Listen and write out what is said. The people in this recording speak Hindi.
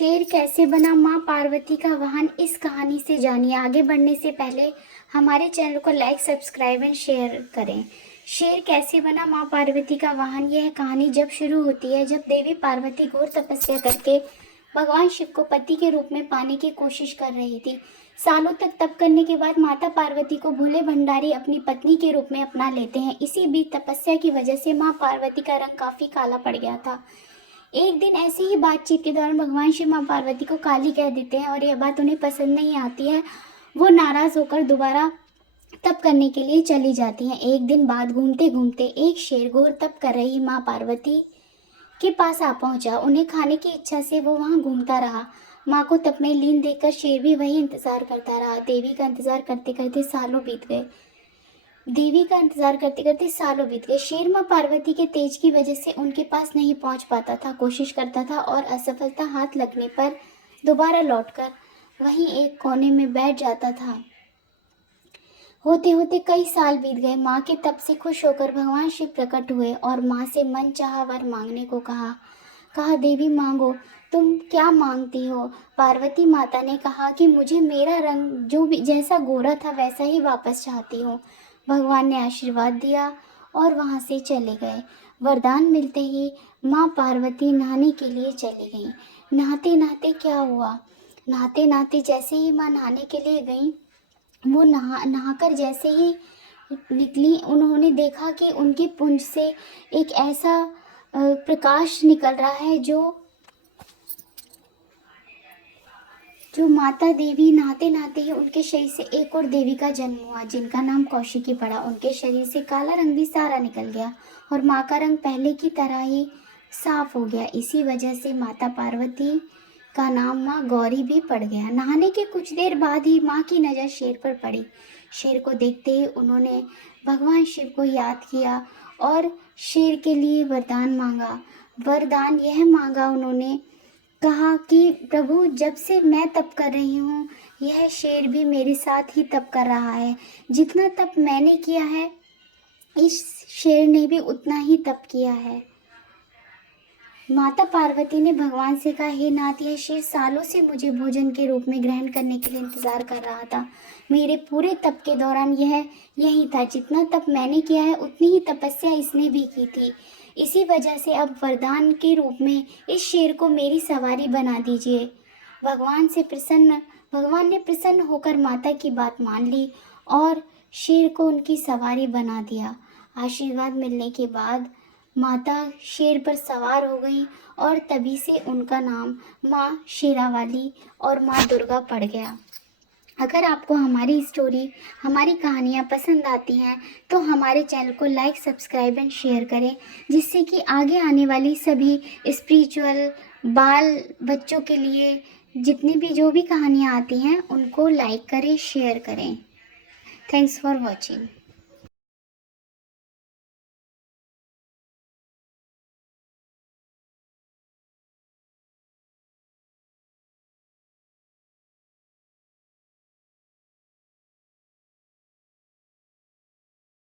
शेर कैसे बना माँ पार्वती का वाहन, इस कहानी से जानिए। आगे बढ़ने से पहले हमारे चैनल को लाइक, सब्सक्राइब एंड शेयर करें। शेर कैसे बना माँ पार्वती का वाहन। यह कहानी जब शुरू होती है जब देवी पार्वती घोर तपस्या करके भगवान शिव को पति के रूप में पाने की कोशिश कर रही थी। सालों तक तप करने के बाद माता पार्वती को भोले भंडारी अपनी पत्नी के रूप में अपना लेते हैं। इसी बीच तपस्या की वजह से माँ पार्वती का रंग काफी काला पड़ गया था। एक दिन ऐसी ही बातचीत के दौरान भगवान शिव माँ पार्वती को काली कह देते हैं और यह बात उन्हें पसंद नहीं आती है। वो नाराज होकर दोबारा तप करने के लिए चली जाती हैं। एक दिन बाद घूमते घूमते एक शेर घोर तप कर रही माँ पार्वती के पास आ पहुंचा। उन्हें खाने की इच्छा से वो वहां घूमता रहा। माँ को तप में लीन देखकर शेर भी वही इंतजार करता रहा। देवी का इंतजार करते करते सालों बीत गए। शेर माँ पार्वती के तेज की वजह से उनके पास नहीं पहुंच पाता था। कोशिश करता था और असफलता हाथ लगने पर दोबारा लौटकर वहीं एक कोने में बैठ जाता था। होते होते कई साल बीत गए। माँ के तप से खुश होकर भगवान शिव प्रकट हुए और माँ से मन चाहा वर मांगने को कहा देवी मांगो, तुम क्या मांगती हो। पार्वती माता ने कहा कि मुझे मेरा रंग जो भी जैसा गोरा था वैसा ही वापस चाहती हूँ। भगवान ने आशीर्वाद दिया और वहाँ से चले गए। वरदान मिलते ही माँ पार्वती नहाने के लिए चली गई। नहाते नहाते क्या हुआ, नहाते नहाते जैसे ही माँ नहाने के लिए गई, वो नहाकर जैसे ही निकली, उन्होंने देखा कि उनके पुंज से एक ऐसा प्रकाश निकल रहा है जो माता देवी नहाते नहाते ही उनके शरीर से एक और देवी का जन्म हुआ जिनका नाम कौशिकी पड़ा। उनके शरीर से काला रंग भी सारा निकल गया और माँ का रंग पहले की तरह ही साफ हो गया। इसी वजह से माता पार्वती का नाम माँ गौरी भी पड़ गया। नहाने के कुछ देर बाद ही माँ की नज़र शेर पर पड़ी। शेर को देखते ही उन्होंने भगवान शिव को याद किया और शेर के लिए वरदान मांगा। वरदान यह मांगा, उन्होंने कहा कि प्रभु, जब से मैं तप कर रही हूँ यह शेर भी मेरे साथ ही तप कर रहा है। जितना तप मैंने किया है इस शेर ने भी उतना ही तप किया है। माता पार्वती ने भगवान से कहा, हे नाथ, यह शेर सालों से मुझे भोजन के रूप में ग्रहण करने के लिए इंतजार कर रहा था। मेरे पूरे तप के दौरान यह यही था। जितना तप मैंने किया है उतनी ही तपस्या इसने भी की थी। इसी वजह से अब वरदान के रूप में इस शेर को मेरी सवारी बना दीजिए। भगवान ने प्रसन्न होकर माता की बात मान ली और शेर को उनकी सवारी बना दिया। आशीर्वाद मिलने के बाद माता शेर पर सवार हो गई और तभी से उनका नाम माँ शेरावाली और माँ दुर्गा पड़ गया। अगर आपको हमारी स्टोरी, हमारी कहानियाँ पसंद आती हैं तो हमारे चैनल को लाइक, सब्सक्राइब एंड शेयर करें, जिससे कि आगे आने वाली सभी स्पिरिचुअल बाल बच्चों के लिए जितनी भी जो भी कहानियाँ आती हैं उनको लाइक करें, शेयर करें। Thanks for watching.